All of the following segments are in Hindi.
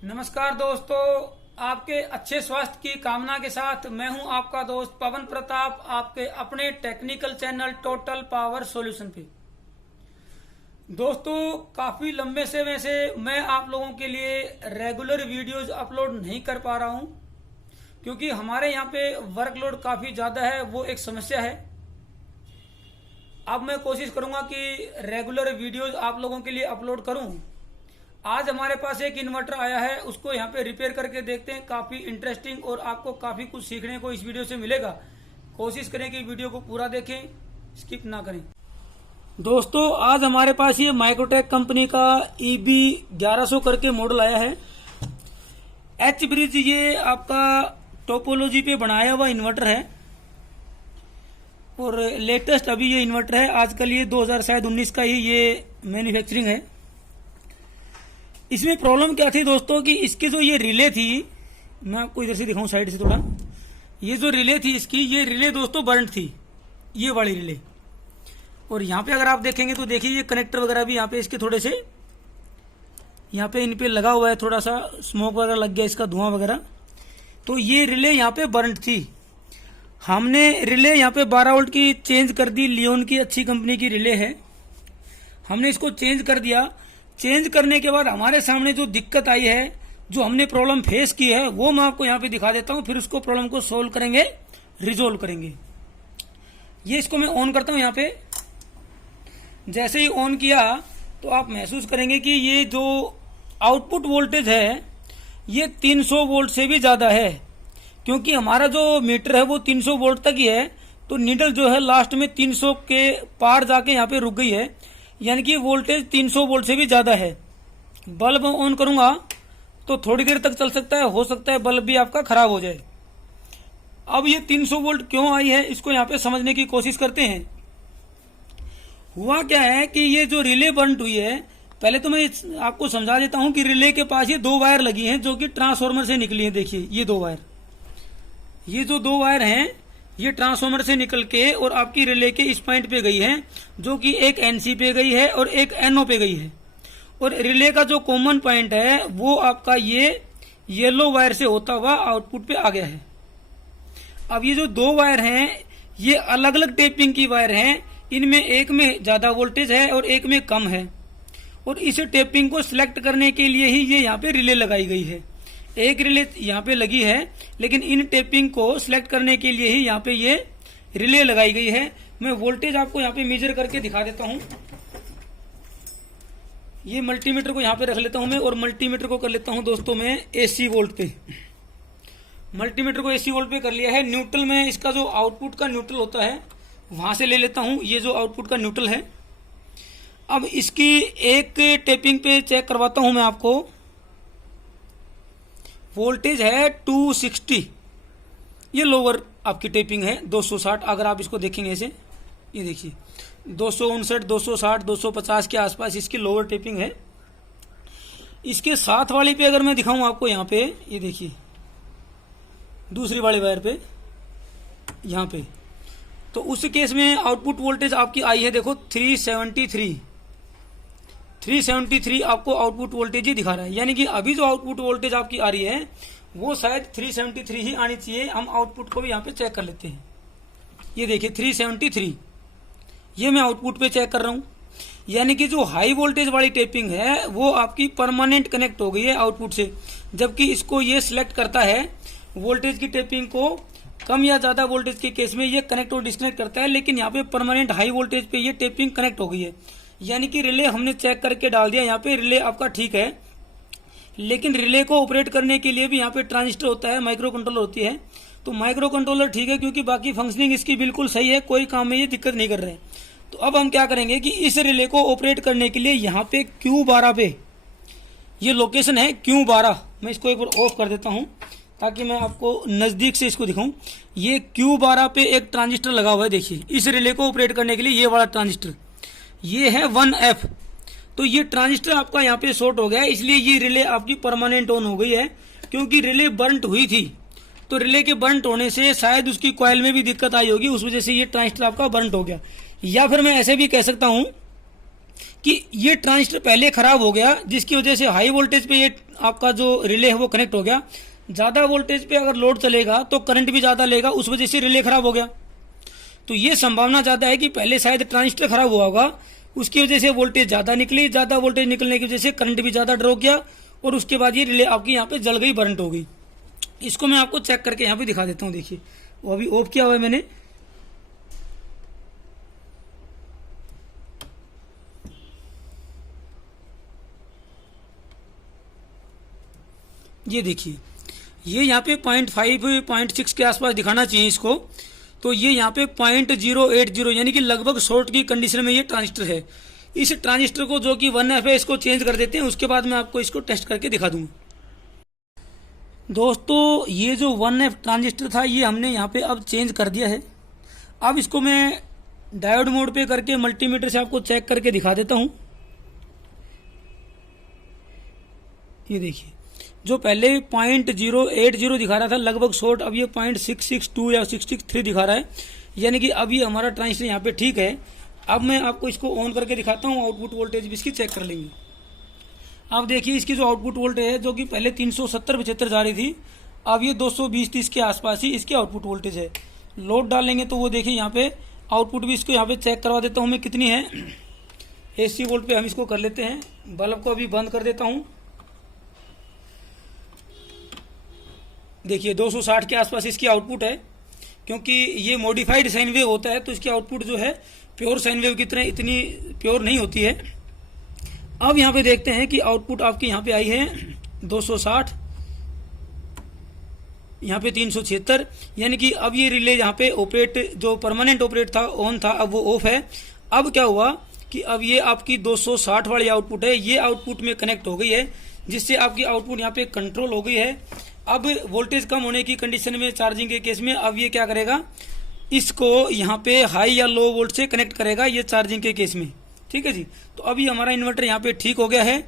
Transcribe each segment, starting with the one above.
नमस्कार दोस्तों, आपके अच्छे स्वास्थ्य की कामना के साथ मैं हूं आपका दोस्त पवन प्रताप, आपके अपने technical channel total power solution पे। दोस्तों, काफी लंबे समय से मैं आप लोगों के लिए रेगुलर वीडियोस अपलोड नहीं कर पा रहा हूं क्योंकि हमारे यहाँ पे वर्कलोड काफी ज्यादा है, वो एक समस्या है। अब मैं कोशिश करूंगा कि रेगुलर वीडियोस आप लोगों के लिए अपलोड करूं। आज हमारे पास एक इन्वर्टर आया है, उसको यहाँ पे रिपेयर करके देखते हैं। काफी इंटरेस्टिंग और आपको काफी कुछ सीखने को इस वीडियो से मिलेगा। कोशिश करें कि वीडियो को पूरा देखें, स्किप ना करें। दोस्तों, आज हमारे पास ये माइक्रोटेक कंपनी का EB 1100 करके मॉडल आया है। एच ब्रिज ये आपका टोपोलॉजी पे बनाया हुआ इन्वर्टर है और लेटेस्ट अभी ये इन्वर्टर है। आजकल ये 2019 का ही ये मैन्युफैक्चरिंग है। इसमें प्रॉब्लम क्या थी दोस्तों कि इसकी जो ये रिले थी, मैं आपको इधर से दिखाऊं साइड से थोड़ा। ये जो रिले थी इसकी, ये रिले दोस्तों बर्न्ड थी, ये वाली रिले। और यहाँ पे अगर आप देखेंगे तो देखिए ये कनेक्टर वगैरह भी यहाँ पे इसके थोड़े से यहाँ पे इन पे लगा हुआ है, थोड़ा सा स्मोक वगैरह लग गया, इसका धुआं वगैरह। तो ये रिले यहाँ पे बर्न्ड थी। हमने रिले यहाँ पे 12 वोल्ट की चेंज कर दी, लियोन की अच्छी कंपनी की रिले है। हमने इसको चेंज कर दिया। चेंज करने के बाद हमारे सामने जो दिक्कत आई है, जो हमने प्रॉब्लम फेस की है, वो मैं आपको यहाँ पे दिखा देता हूँ। फिर उसको प्रॉब्लम को सोल्व करेंगे, रिजोल्व करेंगे। ये इसको मैं ऑन करता हूँ। यहाँ पे जैसे ही ऑन किया तो आप महसूस करेंगे कि ये जो आउटपुट वोल्टेज है ये 300 वोल्ट से भी ज्यादा है, क्योंकि हमारा जो मीटर है वो 300 वोल्ट तक ही है। तो नीडल जो है लास्ट में 300 के पार जाके यहाँ पे रुक गई है, यानी कि वोल्टेज 300 वोल्ट से भी ज्यादा है। बल्ब ऑन करूंगा तो थोड़ी देर तक चल सकता है, हो सकता है बल्ब भी आपका खराब हो जाए। अब ये 300 वोल्ट क्यों आई है, इसको यहाँ पे समझने की कोशिश करते हैं। हुआ क्या है कि ये जो रिले बर्न्ड हुई है, पहले तो मैं आपको समझा देता हूं कि रिले के पास ये 2 वायर लगी हैं जो कि ट्रांसफार्मर से निकली है। देखिए ये 2 वायर, ये जो 2 वायर हैं ये ट्रांसफार्मर से निकल के और आपकी रिले के इस पॉइंट पे गई है, जो कि एक NC पे गई है और एक NO पे गई है। और रिले का जो कॉमन पॉइंट है वो आपका ये येलो वायर से होता हुआ आउटपुट पे आ गया है। अब ये जो 2 वायर हैं ये अलग अलग टेपिंग की वायर हैं। इनमें एक में ज्यादा वोल्टेज है और एक में कम है, और इस टेपिंग को सिलेक्ट करने के लिए ही ये यहाँ पे रिले लगाई गई है। एक रिले यहाँ पे लगी है, लेकिन इन टेपिंग को सिलेक्ट करने के लिए ही यहाँ पे ये रिले लगाई गई है। मैं वोल्टेज आपको यहाँ पे मेजर करके दिखा देता हूँ। ये मल्टीमीटर को यहाँ पे रख लेता हूँ मैं, और मल्टीमीटर को कर लेता हूँ दोस्तों मैं AC वोल्ट पे। मल्टीमीटर को AC वोल्ट पे कर लिया है। न्यूट्रल में इसका जो आउटपुट का न्यूट्रल होता है वहां से ले लेता हूँ, ये जो आउटपुट का न्यूट्रल है। अब इसकी एक टेपिंग पे चेक करवाता हूं मैं आपको। वोल्टेज है 260, ये लोअर आपकी टेपिंग है। 260 अगर आप इसको देखेंगे ऐसे, ये देखिए 259, 260, 250 के आसपास इसकी लोअर टेपिंग है। इसके साथ वाली पे अगर मैं दिखाऊं आपको, यहाँ पे ये देखिए दूसरी वाली वायर पे यहाँ पे, तो उस केस में आउटपुट वोल्टेज आपकी आई है, देखो 373 आपको आउटपुट वोल्टेज ही दिखा रहा है। यानी कि अभी जो आउटपुट वोल्टेज आपकी आ रही है वो शायद 373 ही आनी चाहिए। हम आउटपुट को भी यहाँ पे चेक कर लेते हैं। ये देखिए 373, ये मैं आउटपुट पे चेक कर रहा हूँ। यानी कि जो हाई वोल्टेज वाली टेपिंग है वो आपकी परमानेंट कनेक्ट हो गई है आउटपुट से, जबकि इसको ये सिलेक्ट करता है वोल्टेज की टेपिंग को। कम या ज्यादा वोल्टेज के केस में ये कनेक्ट और डिस्कनेक्ट करता है, लेकिन यहाँ पे परमानेंट हाई वोल्टेज पे ये टेपिंग कनेक्ट हो गई है। यानी कि रिले हमने चेक करके डाल दिया, यहाँ पे रिले आपका ठीक है। लेकिन रिले को ऑपरेट करने के लिए भी यहाँ पे ट्रांजिस्टर होता है, माइक्रो कंट्रोलर होती है। तो माइक्रो कंट्रोलर ठीक है, क्योंकि बाकी फंक्शनिंग इसकी बिल्कुल सही है, कोई काम में ये दिक्कत नहीं कर रहे। तो अब हम क्या करेंगे कि इस रिले को ऑपरेट करने के लिए यहाँ पे Q12 पे, ये लोकेशन है Q12। मैं इसको एक बार ऑफ कर देता हूँ ताकि मैं आपको नजदीक से इसको दिखाऊं। ये Q12 पे एक ट्रांजिस्टर लगा हुआ है। देखिए इस रिले को ऑपरेट करने के लिए ये वाला ट्रांजिस्टर, ये है 1F। तो ये ट्रांजिस्टर आपका यहाँ पे शॉर्ट हो गया है, इसलिए ये रिले आपकी परमानेंट ऑन हो गई है। क्योंकि रिले बर्न्ट हुई थी, तो रिले के बर्न्ट होने से शायद उसकी कॉइल में भी दिक्कत आई होगी, उस वजह से ये ट्रांजिस्टर आपका बर्न्ट हो गया। या फिर मैं ऐसे भी कह सकता हूं कि ये ट्रांजिस्टर पहले खराब हो गया, जिसकी वजह से हाई वोल्टेज पे ये आपका जो रिले है वो कनेक्ट हो गया। ज्यादा वोल्टेज पे अगर लोड चलेगा तो करंट भी ज्यादा लेगा, उस वजह से रिले खराब हो गया। तो ये संभावना ज्यादा है कि पहले शायद ट्रांजिस्टर खराब हुआ होगा, उसकी वजह से वोल्टेज ज्यादा निकली, ज्यादा वोल्टेज निकलने की वजह से करंट भी ज्यादा ड्रॉ किया और उसके बाद ये रिले आपकी यहाँ पे जल गई, बर्नट हो गई। इसको मैं आपको चेक करके यहाँ पे दिखा देता हूँ। देखिए वो अभी ऑफ किया हुआ है मैंने। ये देखिए ये यहाँ पे 0.5 0.6 के आसपास दिखाना चाहिए इसको, तो ये यहाँ पे 0.080 यानी कि लगभग शॉर्ट की कंडीशन में ये ट्रांजिस्टर है। इस ट्रांजिस्टर को जो कि 1F है इसको चेंज कर देते हैं, उसके बाद मैं आपको इसको टेस्ट करके दिखा दूंगा। दोस्तों ये जो 1F ट्रांजिस्टर था ये हमने यहाँ पे अब चेंज कर दिया है। अब इसको मैं डायोड मोड पे करके मल्टीमीटर से आपको चेक करके दिखा देता हूँ। ये देखिए जो पहले 0.080 दिखा रहा था लगभग शॉर्ट, अब ये 0.662 या 663 दिखा रहा है, यानी कि अब ये हमारा ट्रांजिस्टर यहाँ पे ठीक है। अब मैं आपको इसको ऑन करके दिखाता हूँ, आउटपुट वोल्टेज भी इसकी चेक कर लेंगे। आप देखिए इसकी जो आउटपुट वोल्टेज है जो कि पहले 370-75 जा रही थी, अब ये 220-30 के आसपास ही इसकी आउटपुट वोल्टेज है। लोड डालेंगे तो वो देखिए यहाँ पे आउटपुट भी इसको यहाँ पे चेक करवा देता हूँ मैं कितनी है। AC वोल्ट पे हम इसको कर लेते हैं। बल्ब को अभी बंद कर देता हूँ। देखिए 260 के आसपास इसकी आउटपुट है, क्योंकि ये मॉडिफाइड साइन वेव होता है तो इसकी आउटपुट जो है प्योर साइन वेव की तरह इतनी प्योर नहीं होती है। अब यहाँ पे देखते हैं कि आउटपुट आपकी यहाँ पे आई है 260, यहाँ पे 376, यानी कि अब ये रिले यहाँ पे ऑपरेट जो परमानेंट ऑपरेट था ऑन था, अब वो ऑफ है। अब क्या हुआ कि अब ये आपकी 260 वाली आउटपुट है, ये आउटपुट में कनेक्ट हो गई है, जिससे आपकी आउटपुट यहाँ पे कंट्रोल हो गई है। अब वोल्टेज कम होने की कंडीशन में चार्जिंग के केस में अब ये क्या करेगा, इसको यहाँ पे हाई या लो वोल्ट से कनेक्ट करेगा ये चार्जिंग के केस में। ठीक है जी। तो अभी हमारा इन्वर्टर यहाँ पे ठीक हो गया है।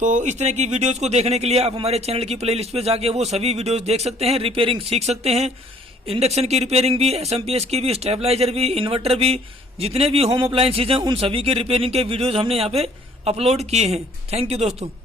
तो इस तरह की वीडियोस को देखने के लिए आप हमारे चैनल की प्लेलिस्ट पे जाके वो सभी वीडियोस देख सकते हैं, रिपेयरिंग सीख सकते हैं। इंडक्शन की रिपेयरिंग भी, SMPS की भी, स्टेबलाइजर भी, इन्वर्टर भी, जितने भी होम अप्लायंसेज हैं उन सभी के रिपेयरिंग के वीडियोज हमने यहाँ पे अपलोड किए हैं। थैंक यू दोस्तों।